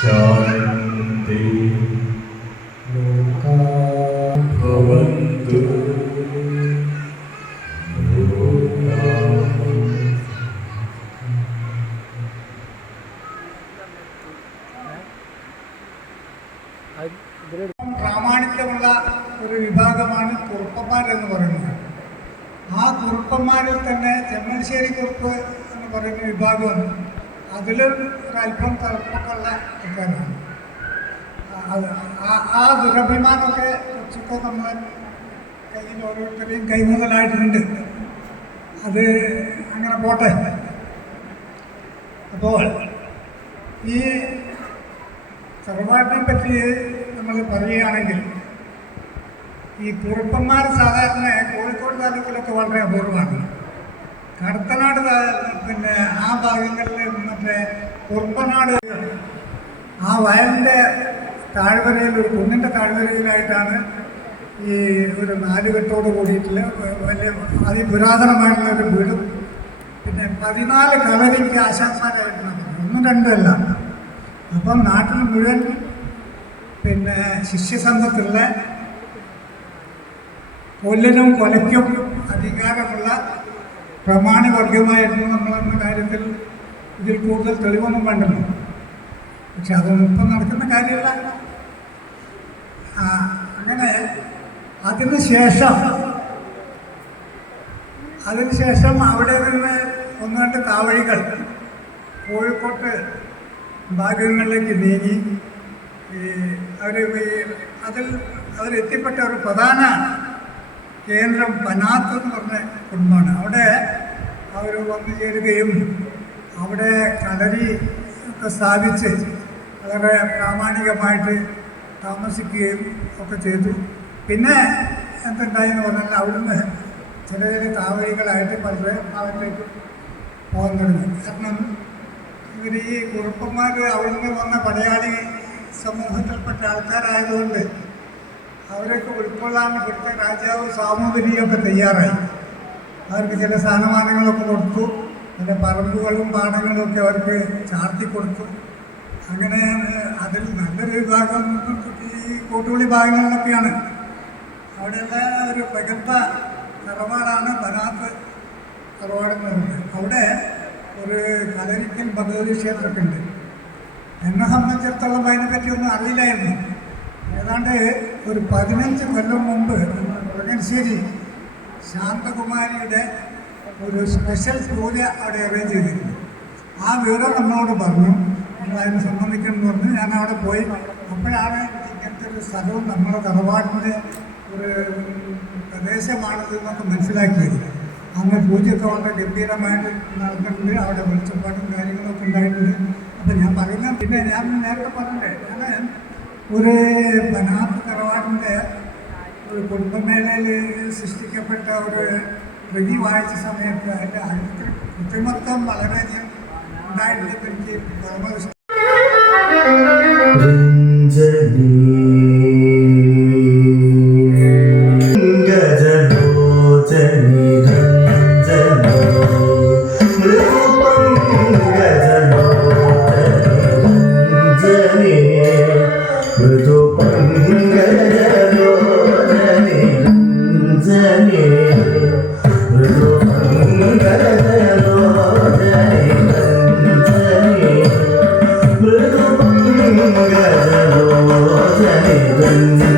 ശാന്തി ഭവന്തു. പ്രാമാണിത്യമുള്ള ഒരു വിഭാഗമാണ് കുറുപ്പന്മാരെന്ന് പറയുന്നത്. ആ കുറുപ്പന്മാരിൽ തന്നെ ചെമ്മശ്ശേരി കുറുപ്പ് എന്ന് പറയുന്ന വിഭാഗം അതിലും ഒരല്പം തലപ്പൊക്കെയുള്ള ആൾക്കാരാണ്. ആ ദുരഭിമാനമൊക്കെ കുറച്ചൊക്കെ നമ്മൾ കയ്യിൽ ഓരോരുത്തരെയും കൈമുതലായിട്ടുണ്ട്. അത് അങ്ങനെ പോട്ടെ. അപ്പോൾ ഈ തറവാട്ടിനെ പറ്റി നമ്മൾ പറയുകയാണെങ്കിൽ ഈ കുറുപ്പന്മാർ സാധാരണ കോഴിക്കോട് താലൂക്കിലൊക്കെ വളരെ അപൂർവമാണ്. കടത്തനാട് പിന്നെ ആ ഭാഗങ്ങളിൽ മറ്റേ കുറുപ്പനാട് ആ വയലിൻ്റെ താഴ്വരയിൽ ഒരു കുന്നിൻ്റെ താഴ്വരയിലായിട്ടാണ് ഈ ഒരു നാലുകെട്ടോട് കൂടിയിട്ടുള്ള വലിയ അതിപുരാതനമായിട്ടുള്ള ഒരു വീടും പിന്നെ 14 കളരിക്ക് ആശാന്മാരായിട്ടാണ്, 1 2 അല്ല. അപ്പം നാട്ടിൽ മുഴുവൻ പിന്നെ ശിഷ്യസമ്പത്തുള്ള കൊല്ലനും കൊലയ്ക്കും അധികാരമുള്ള പ്രമാണിവർഗമായിരുന്നു നമ്മളെന്ന കാര്യത്തിൽ ഇതിൽ കൂടുതൽ തെളിവൊന്നും വേണ്ടല്ലോ. പക്ഷെ അതൊന്നും ഇപ്പം നടക്കുന്ന കാര്യമല്ല. അങ്ങനെ അതിനുശേഷം അവിടെ നിന്ന് 1 2 താവഴികൾ കോഴിക്കോട്ട് ഭാഗങ്ങളിലേക്ക് നീങ്ങി അവരെത്തിപ്പെട്ട ഒരു പ്രധാന കേന്ദ്രം പനാത്ത് എന്ന് പറഞ്ഞ കുടുംബമാണ്. അവിടെ അവർ വന്നു ചേരുകയും അവിടെ കളരി ഒക്കെ സ്ഥാപിച്ച് വളരെ പ്രാമാണികമായിട്ട് താമസിക്കുകയും ഒക്കെ ചെയ്തു. പിന്നെ എന്തുണ്ടായെന്ന് പറഞ്ഞാൽ അവിടുന്ന് ചെറിയ താവഴികളായിട്ട് പലരെ ഭാഗത്തേക്ക് പോകാൻ തുടങ്ങി. കാരണം ഇവർ ഈ കുറുപ്പന്മാർ അവിടുന്ന് വന്ന പടയാളി സമൂഹത്തിൽപ്പെട്ട ആൾക്കാരായതുകൊണ്ട് അവരൊക്കെ ഉൾക്കൊള്ളാൻ ഇവിടുത്തെ രാജാവ് സാമൂതിരിയൊക്കെ തയ്യാറായി. അവർക്ക് ചില സ്ഥാനമാനങ്ങളൊക്കെ കൊടുത്തു, പിന്നെ പറമ്പുകളും പാടങ്ങളും ഒക്കെ അവർക്ക് ചാർത്തി കൊടുത്തു. അങ്ങനെ അതിൽ നല്ലൊരു വിഭാഗം ഈ കോട്ടുകുളി ഭാഗങ്ങളിലൊക്കെയാണ്. അവിടെയുള്ള ഒരു പ്രഗത്ഭ തറവാടാണ് പനാത്ത് തറവാടെന്ന് പറയുന്നത്. അവിടെ ഒരു കളരിക്കൽ ഭഗവതി ക്ഷേത്രമൊക്കെ ഉണ്ട്. എന്നെ സംബന്ധിച്ചിടത്തോളം അതിനെപ്പറ്റിയൊന്നും അറിയില്ലായിരുന്നു. ഏതാണ്ട് ഒരു 15 കൊല്ലം മുമ്പ് വടകശ്ശേരി ശാന്തകുമാരിയുടെ ഒരു സ്പെഷ്യൽ പൂജ അവിടെ അറേഞ്ച് ചെയ്തിരുന്നു. ആ വിവരം നമ്മളോട് പറഞ്ഞു, നമ്മളതിന് സംബന്ധിക്കണമെന്ന് പറഞ്ഞു. ഞാൻ അവിടെ പോയി. അപ്പോഴാണ് ഇങ്ങനത്തെ ഒരു സ്ഥലവും നമ്മുടെ തറവാട്ടിൻ്റെ ഒരു പ്രദേശമാണത് എന്നൊക്കെ മനസ്സിലാക്കിയത്. അന്ന് പൂജയൊക്കെ വളരെ ഗംഭീരമായിട്ട് നടന്നിട്ടുണ്ട്. അവിടെ വെളിച്ചപ്പാടും കാര്യങ്ങളൊക്കെ ഉണ്ടായിട്ടുണ്ട്. അപ്പം ഞാൻ പറയുന്നത്, പിന്നെ ഞാൻ നേരത്തെ പറഞ്ഞില്ലേ, ഞാൻ ഒരു പനാത്ത് തറവാടിൻ്റെ ഒരു കുടുംബമേളയിൽ സൃഷ്ടിക്കപ്പെട്ട ഒരു കൃതി വായിച്ച സമയത്ത് അതിൻ്റെ കൃത്രിമത്വം വളരെയധികം ഉണ്ടായിട്ട് എനിക്ക് വളരെ ഇഷ്ടം. Thank you.